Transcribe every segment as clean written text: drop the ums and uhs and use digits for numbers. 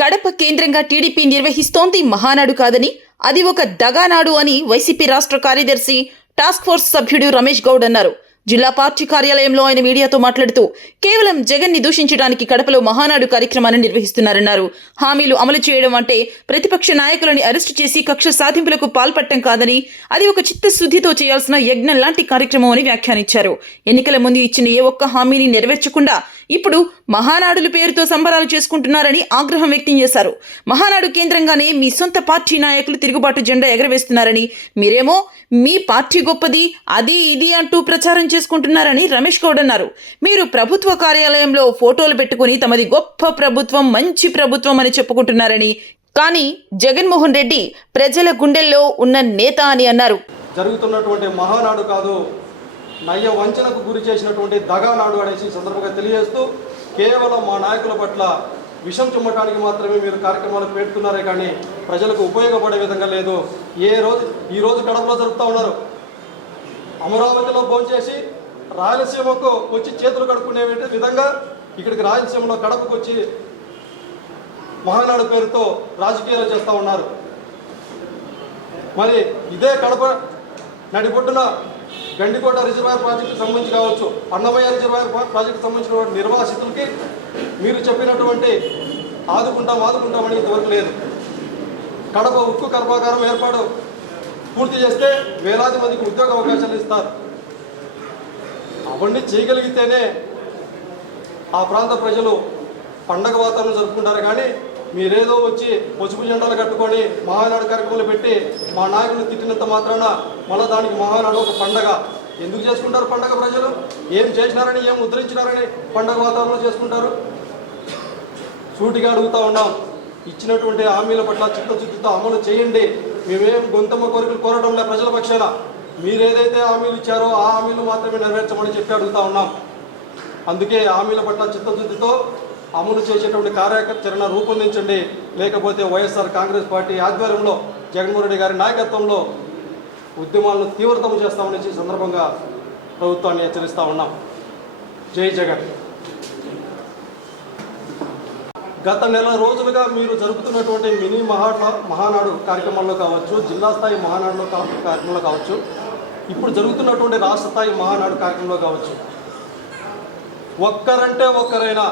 కడప కేంద్రంగా టీడీపీ నిర్వహిస్తోంది మహానాడు కాదని, అది ఒక దగానాడు అని వైసీపీ రాష్ట్ర కార్యదర్శి టాస్క్ ఫోర్స్ సభ్యుడు రమేష్ గౌడ్ అన్నారు. జిల్లా పార్టీ కార్యాలయంలో ఆయన మీడియాతో మాట్లాడుతూ కేవలం జగన్ ని దూషించడానికి కడపలో మహానాడు కార్యక్రమాన్ని నిర్వహిస్తున్నారన్నారు. హామీలు అమలు చేయడం అంటే ప్రతిపక్ష నాయకులని అరెస్టు చేసి కక్ష సాధింపులకు పాల్పడటం కాదని, అది ఒక చిత్తశుద్ధితో చేయాల్సిన యజ్ఞం లాంటి కార్యక్రమం అని వ్యాఖ్యానించారు. ఎన్నికల ముందు ఇచ్చిన ఏ ఒక్క హామీని నెరవేర్చకుండా ఇప్పుడు మహానాడుల పేరుతో సంబరాలు చేసుకుంటున్నారని ఆగ్రహం వ్యక్తం చేశారు. మహానాడు కేంద్రంగానే మీ సొంత పార్టీ నాయకులు తిరుగుబాటు జెండా ఎగరవేస్తున్నారని, మీరేమో మీ పార్టీ గొప్పది అది ఇది అంటూ ప్రచారం చేసుకుంటున్నారని రమేష్ గౌడ్ అన్నారు. మీరు ప్రభుత్వ కార్యాలయంలో ఫోటోలు పెట్టుకుని తమది గొప్ప ప్రభుత్వం, మంచి ప్రభుత్వం అని చెప్పుకుంటున్నారని, కానీ జగన్మోహన్ రెడ్డి ప్రజల గుండెల్లో ఉన్న నేత అని అన్నారు. జరుగుతున్నటువంటి మహానాడు కాదు, నయ్య వంచనకు గురి చేసినటువంటి దగానాడు అనేసి సందర్భంగా తెలియజేస్తూ, కేవలం మా నాయకుల పట్ల విషం చుమ్మటానికి మాత్రమే మీరు కార్యక్రమాలు పెడుతున్నారే కానీ ప్రజలకు ఉపయోగపడే విధంగా లేదు. ఈరోజు కడపలో జరుపుతూ ఉన్నారు. అమరావతిలో భోంచేసి రాయలసీమకు వచ్చి చేతులు కడుక్కునే విధంగా ఇక్కడికి రాయలసీమలో కడపకు వచ్చి మహానాడు పేరుతో రాజకీయాలు చేస్తూ ఉన్నారు. మరి ఇదే కడప నడిబొడ్డున గండికోట రిజర్వాయర్ ప్రాజెక్టుకి సంబంధించి కావచ్చు, అన్నమయ్య రిజర్వాయర్ ప్రాజెక్టుకి సంబంధించిన నిర్వాసితులకి మీరు చెప్పినటువంటి ఆదుకుంటామని ఇంతవరకు లేదు. కడప ఉక్కు కర్మాగారం ఏర్పాటు పూర్తి చేస్తే వేలాది మందికి ఉద్యోగ అవకాశాలు ఇస్తారు. అవన్నీ చేయగలిగితేనే ఆ ప్రాంత ప్రజలు పండగ వాతావరణం జరుపుకుంటారు. కానీ మీరేదో వచ్చి పసుపు జెండాలు కట్టుకొని మహానాడు కార్యక్రమాలు పెట్టి మా నాయకులు తిట్టినంత మాత్రాన మళ్ళీ దానికి మహానాడు ఒక పండగ ఎందుకు చేసుకుంటారు? పండగ ప్రజలు ఏం చేసినారని, ఏం ఉద్ధరించినారని పండగ వాతావరణం చేసుకుంటారు? సూటిగా అడుగుతూ ఉన్నాం, ఇచ్చినటువంటి హామీల పట్ల చిత్తశుద్ధితో అమలు చేయండి. మేమేం గొంతమ్మ కోరికలు కోరడం లే ప్రజల పక్షాన. మీరేదైతే హామీలు ఇచ్చారో ఆ హామీలు మాత్రమే నెరవేర్చమని చెప్పి అడుగుతూ ఉన్నాం. అందుకే హామీల పట్ల చిత్తశుద్ధితో అమలు చేసేటువంటి కార్యాచరణ రూపొందించండి. లేకపోతే వైఎస్ఆర్ కాంగ్రెస్ పార్టీ ఆధ్వర్యంలో జగన్మోహన్ రెడ్డి గారి నాయకత్వంలో ఉద్యమాలను తీవ్రతరం చేస్తామని సందర్భంగా ప్రభుత్వాన్ని హెచ్చరిస్తూ ఉన్నాం. జై జగన్. గత నెల రోజులుగా మీరు జరుపుతున్నటువంటి మినీ మహానాడు కార్యక్రమంలో కావచ్చు, జిల్లా స్థాయి మహానాడులో కార్యక్రమంలో కావచ్చు, ఇప్పుడు జరుగుతున్నటువంటి రాష్ట్ర స్థాయి మహానాడు కార్యక్రమంలో కావచ్చు, ఒక్కరంటే ఒక్కరైనా,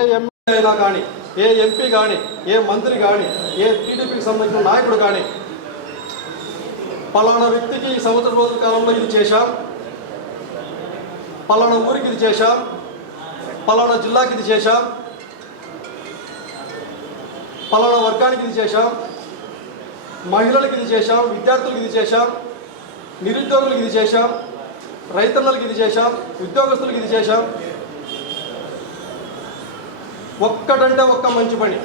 ఏ ఎమ్మెల్యే అయినా కానీ, ఏ ఎంపీ కానీ, ఏ మంత్రి కానీ, ఏ టీడీపీకి సంబంధించిన నాయకుడు కానీ పలానా వ్యక్తికి ఈ సంవత్సర రోజుల కాలంలో ఇది చేశాం, పలానా ఊరికి ఇది చేశాం, పలానా జిల్లాకి ఇది చేశాం, పలానా వర్గానికి ఇది చేశాం, మహిళలకు ఇది చేశాం, విద్యార్థులకు ఇది చేశాం, నిరుద్యోగులకు ఇది చేశాం, రైతన్నలకు ఇది చేశాం, ఉద్యోగస్తులకు ఇది చేశాం. ఒక్కటంటే ఒక్క మంచి పని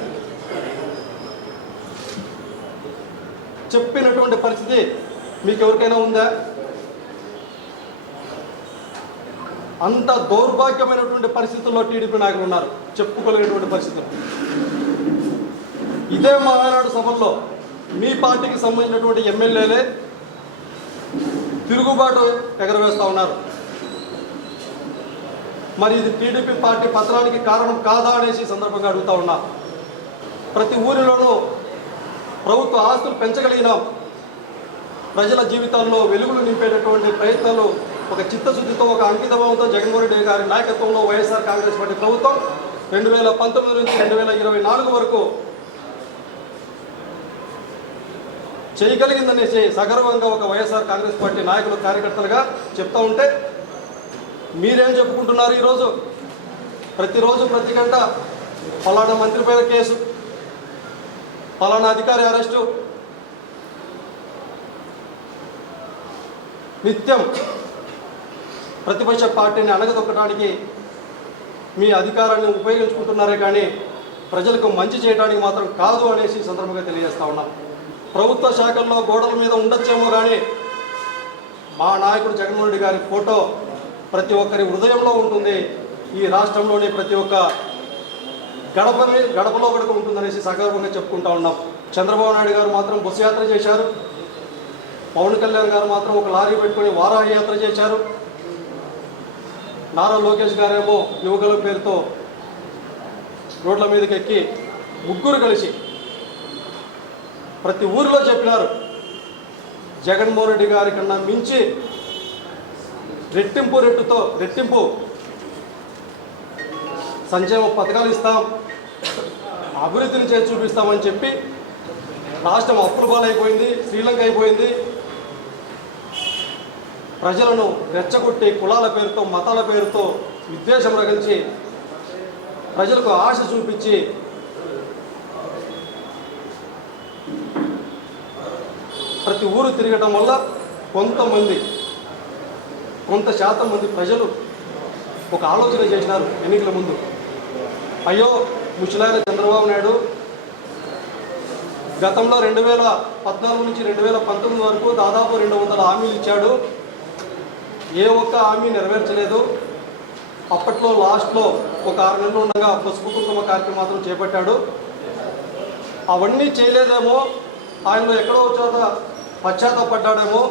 చెప్పినటువంటి పరిస్థితి మీకు ఎవరికైనా ఉందా? అంత దౌర్భాగ్యమైనటువంటి పరిస్థితుల్లో టీడీపీ నాయకులు ఉన్నారు, చెప్పుకోలేనటువంటి పరిస్థితులు. ఇదే మహానాడు సభల్లో మీ పార్టీకి సంబంధించినటువంటి ఎమ్మెల్యేలే తిరుగుబాటు ఎగరవేస్తూ ఉన్నారు. మరి ఇది టీడీపీ పార్టీ పతనానికి కారణం కాదా అనేసి సందర్భంగా అడుగుతూ ఉన్నా. ప్రతి ఊరిలోనూ ప్రభుత్వ ఆస్తులు పెంచగలిగినాం. ప్రజల జీవితాల్లో వెలుగులు నింపేటటువంటి ప్రయత్నాలు ఒక చిత్తశుద్ధితో, ఒక అంకితభావంతో జగన్మోహన్ రెడ్డి గారి నాయకత్వంలో వైఎస్ఆర్ కాంగ్రెస్ పార్టీ ప్రభుత్వం 2019 నుంచి 2024 వరకు చేయగలిగిందనేసి సగర్వంగా ఒక వైఎస్ఆర్ కాంగ్రెస్ పార్టీ నాయకులు, కార్యకర్తలుగా చెప్తూ ఉంటే మీరేం చెప్పుకుంటున్నారు? ఈరోజు ప్రతిరోజు ప్రతి గంట ఫలానా మంత్రి పైన కేసు, ఫలానా అధికారి అరెస్టు, నిత్యం ప్రతిపక్ష పార్టీని అణగదొక్కడానికి మీ అధికారాన్ని ఉపయోగించుకుంటున్నారే కానీ ప్రజలకు మంచి చేయడానికి మాత్రం కాదు అనేసి సందర్భంగా తెలియజేస్తా ఉన్నాం. ప్రభుత్వ శాఖల్లో గోడల మీద ఉండొచ్చేమో కానీ మా నాయకుడు జగన్మోహన్ రెడ్డి గారి ఫోటో ప్రతి ఒక్కరి హృదయంలో ఉంటుంది. ఈ రాష్ట్రంలోని ప్రతి ఒక్క గడపలో గడప ఉంటుందనేసి సగర్వంగా చెప్పుకుంటా ఉన్నాం. చంద్రబాబు నాయుడు గారు మాత్రం బస్సు యాత్ర చేశారు. పవన్ కళ్యాణ్ గారు మాత్రం ఒక లారీ పెట్టుకుని వారాహి యాత్ర చేశారు. నారా లోకేష్ గారేమో యువకుల పేరుతో రోడ్ల మీదకి ఎక్కి ముగ్గురు కలిసి ప్రతి ఊరిలో చెప్పినారు, జగన్మోహన్ రెడ్డి గారి కన్నా మించి రెట్టింపు సంక్షేమ పథకాలు ఇస్తాం, అభివృద్ధిని చేసి చూపిస్తామని చెప్పి రాష్ట్రం అప్పుల పాలైపోయింది, శ్రీలంక అయిపోయింది. ప్రజలను రెచ్చగొట్టి కులాల పేరుతో మతాల పేరుతో విద్వేషం రగిల్చి ప్రజలకు ఆశ చూపించి ప్రతి ఊరు తిరగటం వల్ల కొంత శాతం మంది ప్రజలు ఒక ఆలోచన చేసినారు ఎన్నికల ముందు, అయ్యో ముసలాయన చంద్రబాబు నాయుడు గతంలో 2014 నుంచి 2019 వరకు దాదాపు 200 హామీలు ఇచ్చాడు, ఏ ఒక్క హామీ నెరవేర్చలేదు. అప్పట్లో లాస్ట్లో ఒక 6 నెలలు ఉండగా పసుపు కుంకుమ కార్యక్రమం మాత్రం చేపట్టాడు. అవన్నీ చేయలేదేమో, ఆయనలో ఎక్కడో చోట పశ్చాత్తాపడ్డాడేమో,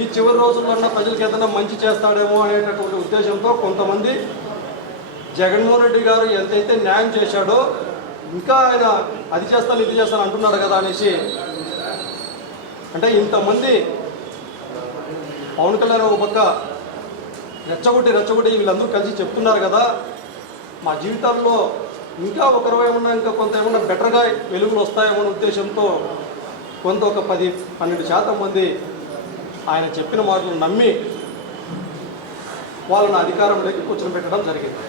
ఈ చివరి రోజుల్లో ప్రజలకు ఏదైనా మంచి చేస్తాడేమో అనేటటువంటి ఉద్దేశంతో కొంతమంది జగన్మోహన్ రెడ్డి గారు ఎంతైతే న్యాయం చేశాడో ఇంకా ఆయన అది చేస్తాను ఇది చేస్తాను అంటున్నాడు కదా అనేసి, అంటే ఇంతమంది పవన్ కళ్యాణ్ ఒక పక్క రెచ్చగొట్టి వీళ్ళందరూ కలిసి చెప్తున్నారు కదా, మా జీవితాల్లో ఇంకా ఇంకా కొంత ఏమన్నా బెటర్గా వెలుగులు వస్తాయేమో అనే ఉద్దేశంతో ఒక 10-12% మంది ఆయన చెప్పిన మాటలు నమ్మి వాళ్ళని అధికారంలోకి కూర్చొని జరిగింది.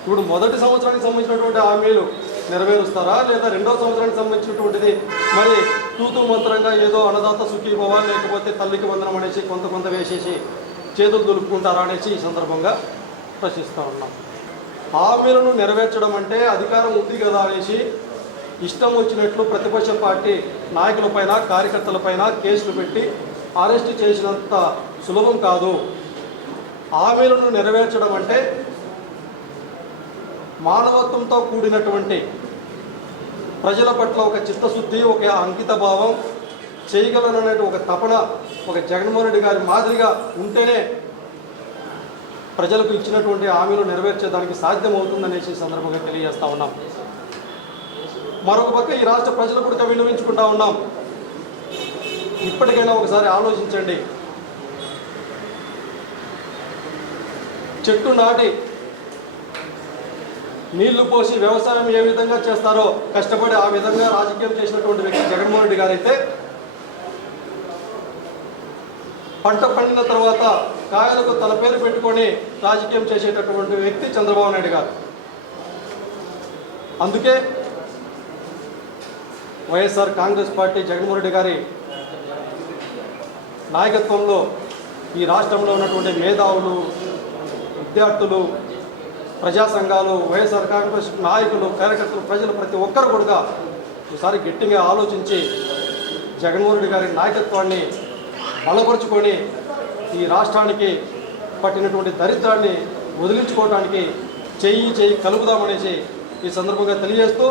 ఇప్పుడు మొదటి సంవత్సరానికి సంబంధించినటువంటి హామీలు నెరవేరుస్తారా, లేదా రెండో సంవత్సరానికి సంబంధించినటువంటిది మరి తూతూ మంత్రంగా ఏదో అన్నదాత సుఖీభవ లేకపోతే తల్లికి వందనం అనేసి కొంత వేసేసి చేతులు దులుపుకుంటారా అనేసి ఈ సందర్భంగా ప్రశ్నిస్తూ ఉన్నాం. హామీలను నెరవేర్చడం అంటే అధికారం ఉంది కదా అనేసి ఇష్టం వచ్చినట్లు ప్రతిపక్ష పార్టీ నాయకులపైన కార్యకర్తలపైన కేసులు పెట్టి అరెస్ట్ చేసినంత సులభం కాదు. హామీలను నెరవేర్చడం అంటే మానవత్వంతో కూడినటువంటి ప్రజల పట్ల ఒక చిత్తశుద్ధి, ఒక అంకిత భావం, చేయగలననే ఒక తపన ఒక జగన్మోహన్ రెడ్డి గారి మాదిరిగా ఉంటేనే ప్రజలకు ఇచ్చినటువంటి హామీలు నెరవేర్చేదానికి సాధ్యమవుతుందనేసి సందర్భంగా తెలియజేస్తూ ఉన్నాం. మరొక పక్క ఈ రాష్ట్ర ప్రజలు కూడా విన్నవించుకుంటా ఉన్నాం, ఇప్పటికైనా ఒకసారి ఆలోచించండి. చెట్టు నాటి నీళ్లు పోసి వ్యవసాయం ఏ విధంగా చేస్తారో కష్టపడి ఆ విధంగా రాజకీయం చేసినటువంటి వ్యక్తి జగన్మోహన్ రెడ్డి గారు అయితే, పంట పండిన తర్వాత కాయలకు తన పేరు పెట్టుకొని రాజకీయం చేసేటటువంటి వ్యక్తి చంద్రబాబు నాయుడు గారు. అందుకే వైఎస్ఆర్ కాంగ్రెస్ పార్టీ జగన్మోహన్ రెడ్డి గారి నాయకత్వంలో ఈ రాష్ట్రంలో ఉన్నటువంటి మేధావులు, విద్యార్థులు, ప్రజా సంఘాలు, వైఎస్ఆర్ కాంగ్రెస్ నాయకులు, కార్యకర్తలు, ప్రజలు ప్రతి ఒక్కరు కూడా ఒకసారి గట్టిగా ఆలోచించి జగన్మోహన్ రెడ్డి గారి నాయకత్వాన్ని బలపరుచుకొని ఈ రాష్ట్రానికి పట్టినటువంటి దరిద్రాన్ని వదిలించుకోవడానికి చెయ్యి కలుపుదామనేసి ఈ సందర్భంగా తెలియజేస్తూ